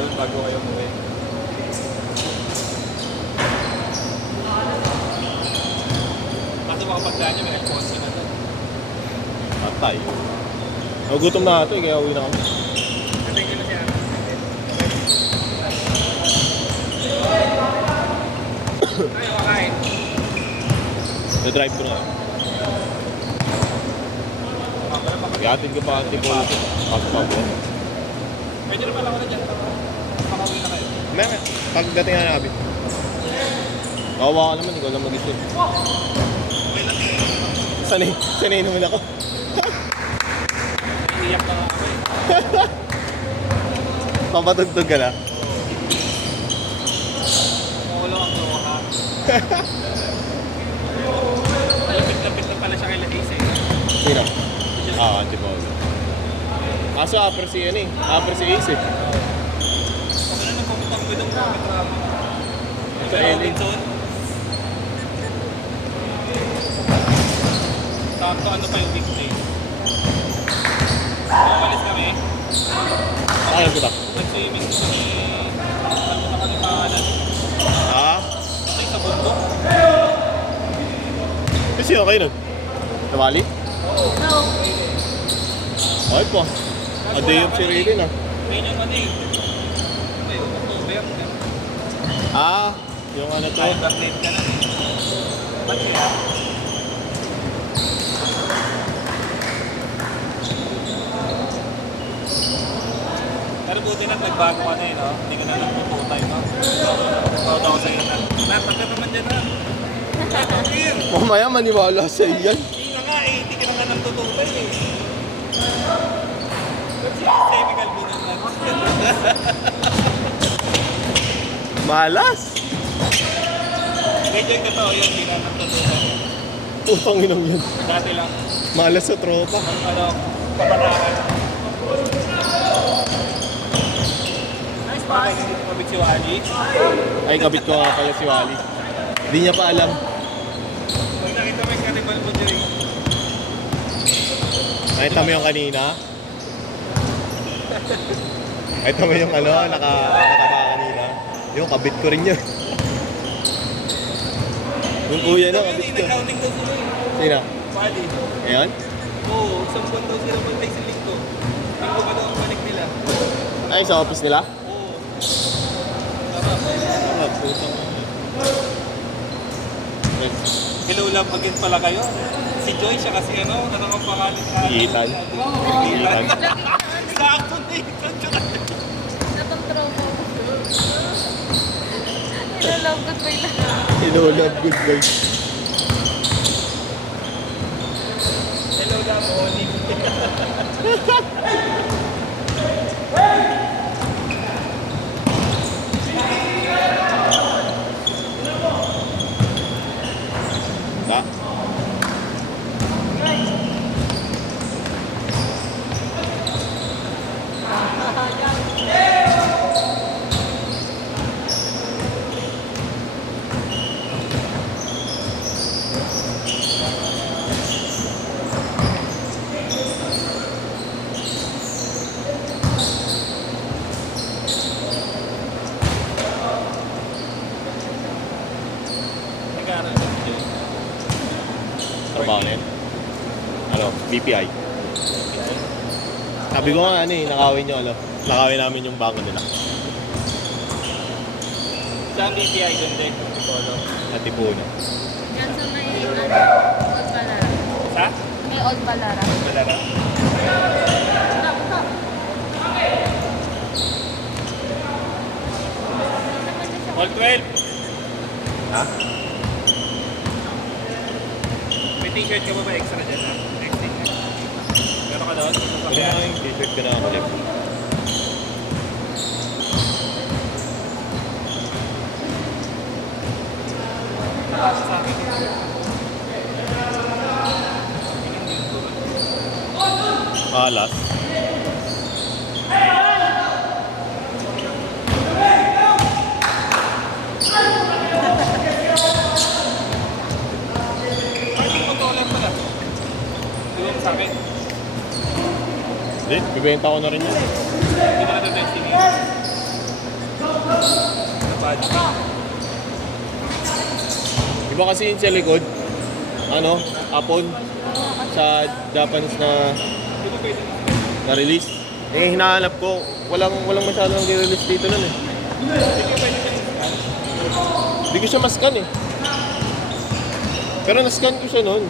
doon bago kayo umuwi. Kasi makapagdaan nyo, may alfonso na doon. Patay. Nagutom na ito kaya uwi na kami. Kasi ko na siya. Ayaw makain. Na-drive ko na. Iatid ko pa ang tipolo ko. Pasok pa buwan. Pwede naman ako na dyan. Makauwi na kayo. Meme, pagdating na nabi. Kawawa ka naman, ikaw lang mag-isip. Sanay naman ako. Iiyak na nga ako eh. Papatugtog ka na. Makulo ang luha. Lapit-lapit na pala siya kay Laisa eh. Sino? Antipolo. Kaso upper si ano eh. Upper si Ace eh. Ako na nang pumunta ko doon sa Metrama. Sa LA. Sakto ano pa yung weekday. Umalis kami. Alam ko ba? Nag-swimming kami. Ano na kami pangalan. Ay, sa bundok. Kasi okay nun. Namali? No. Okay po. A day of Cirilo na. Ngayon yung ano eh. Ay, October. Yung ano to. Ay, back-late ka na eh. Ba't sila? Pero buti na nagbago ka na eh, no? Hindi ka na nagpuputay, no? Proud ako sa'yo na. Dapat ka naman dyan, ha? Clear! Mamaya maniwala sa iyan. Hindi nga nga eh, hindi ka na nga nagtututay eh. Ba't siya chemical B naman? Malas! Medyo yung totoo yun, hindi ka nagtututay. Utang inang yun. Dati lang, Malas sa tropa. ano, kapanakan. Nice Bakit pass. hindi kumabit si Wally? Ay, kabit ko nga pala si Wally. Hindi niya pa alam. Pag nakita mo yung cannibal mo dyan eh. Nakita mo yung kanina? Nakita mo yung ano, nakaba kanina? Yung kabit ko rin yun. Yung kuya na, kabit ko. Nag-outing daw sila eh. Sino? Wally. Ayan? Oo, isang buwan daw sila bantay sa linggo. Linggo pa daw ang balik nila. Ay, sa office nila? Oo. Sarap. Ah, putang. Yes. Hello, love again pala kayo. Si Joy, siya kasi ano ang pangalan na? Ethan. Ethan. Sakto na Ethan. Natang trauma. Ilalove goodbye na. Hello, love, goodbye. Hello, love, Olive. Da. Nag-aaral ka si Joy. Trabaho na yun. Ano, BPI. Sabi ko nga ano eh, nakawin nyo ano. Nakawin namin yung bangko nila. Saan BPI doon din? Polo. At Ipuno. Yan sa may Old Balara. Sa? May Old Balara. Balara. Stop, stop. All 12. Ha? May t-shirt ka ba ba extra dyan ha? Next t-shirt. Meron ka doon? Ano nga yung t-shirt ko na ako left? Nakasa sa akin. Malas. Parang totoo lang pala. Di ba sa akin? Hindi, bibenta ko na rin yun. Hindi ko na ito testing eh. Iba kasi yung sa likod. Ano? Apon. Sa Japanese na release. Eh, hinahanap ko. Walang masyadong nag-release dito nun eh. Hindi ko siya mascan eh. Pero nascan ko siya nun.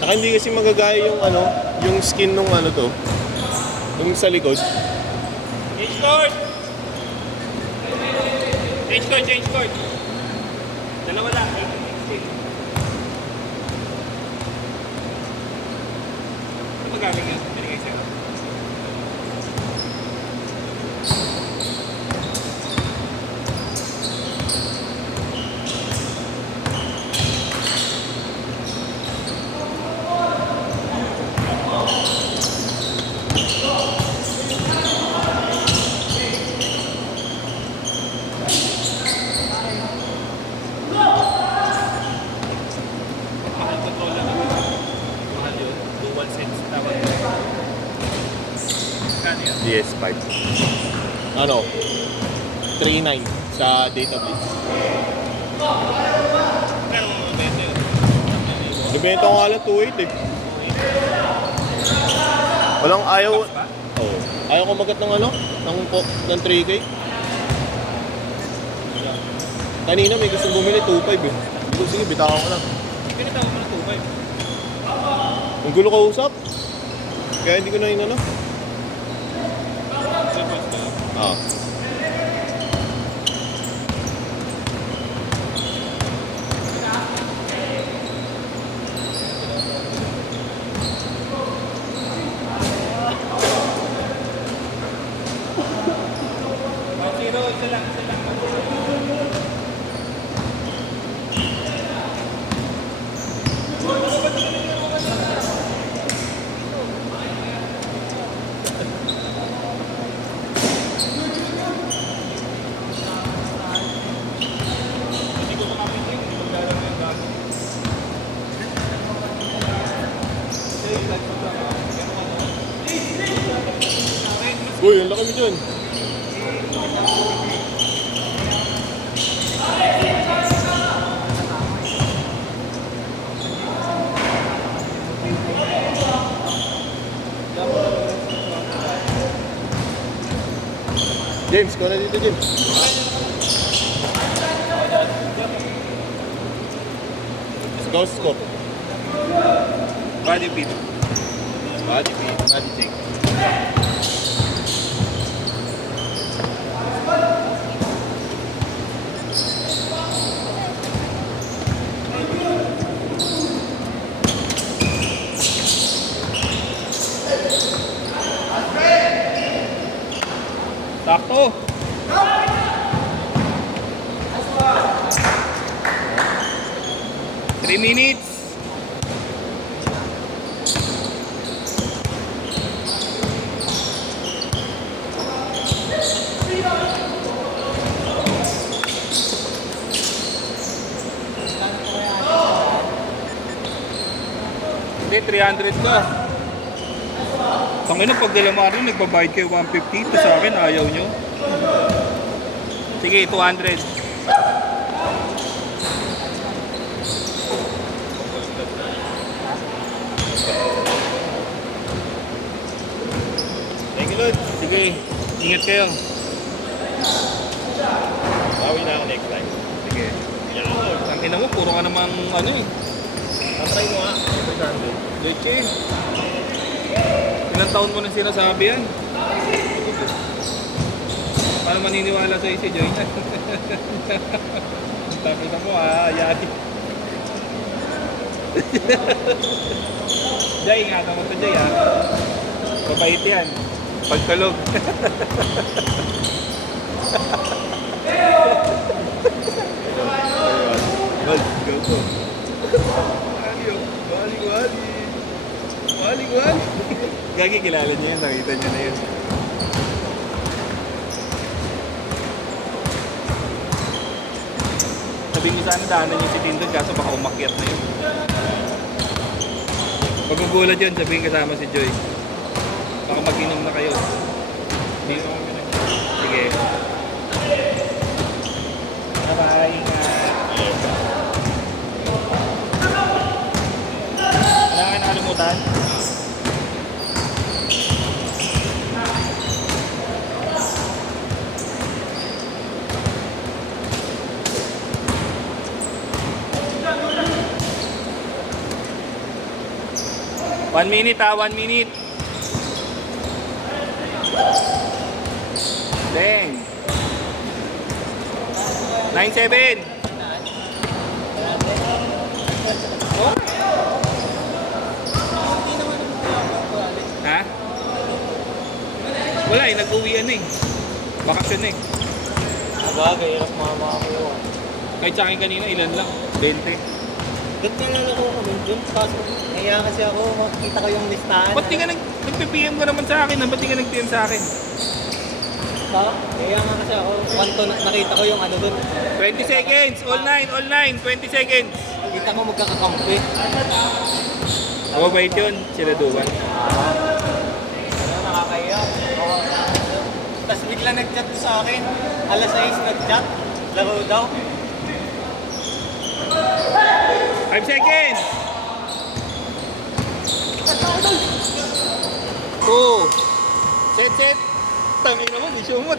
Saka hindi kasi magagaya yung ano, yung skin nung ano to. Yung sa likod. Change court! Change court, change court. Dalawa lang. Ano magamit yun? Binigay sa'yo. Mahal controller na yun. Mahal yun. Dual sense tawag yun. Kano yun? DS5. Ano? 3.9 sa database. Pero bete yun. Nabenta ko nga lang 2.8 eh. Walang ayaw. Box ba? Oh. Ayaw ko magat ng ano? Ng 3K. Kanina may gusto bumili 2.5 eh. Hindi ko, sige, bitawan ko lang. Pinitawag mo na 2.5. Ang gulo kausap. Kaya hindi ko na yun ano. Ah. Zero, isa lang, isa lang. Hindi ko makapit yun, hindi ko maglalaro yung gago. Uy, ang laki mo dyan. James, kau na dito, James. Ghost scope. Body beat. Body beat, body check. Sakto. Three minutes. Hindi, 300 ka. Tangina, pag Delamar rin, nagbabayad kayo 150. Ito sa akin, ayaw nyo. Sige, 200. Thank you, Lord. Sige, ingat kayo. Bawi na ako next time. Sige. Tangina mo, puro ka namang ano eh. Tatry mo nga. Leche. Ilang taon mo nang sinasabi yan? Paano maniniwala sa'yo si Joy? Tapos mo yari. Jay, ingatan mo ito Jay Mabait yan. Pagkalog. Gold, go po. Wali. Gagi, kilala niya yan. Nakita niya na yun. Sabihin niyo sana daanan niyo si Tindon kaso baka umakyat na yun. Pag magulat yun, sabihin kasama si Joy. Baka mag-inom na kayo. Hindi na kami nag... Sige. Bye-bye. Wala kayo nakalimutan? One minute 1 minute. Deng. 9-7. Ha? Wala eh, nag-uwian na eh. Bakasyon na eh. Sabagay, hirap mama ko yun. Kahit sa akin kanina, ilan lang? 20. Doon nilalako kami, doon kaso naiya kasi ako, makikita ko yung listahan. Ba't di ka nag-PM ka naman sa akin? Ba't di ka nag-PM sa akin? Ha? Naiya nga kasi ako, kwanto nakita ko yung ano doon. 20 seconds! All 9! 20 seconds! Nakita ko magkakakampi. Mababait yun, sila Duwan. Ano, nakakaya. Tapos bigla nag-chat sa akin, alas 6 nag-chat, laro daw. 5 seconds! 2 Set! Tangin naman, di sumot.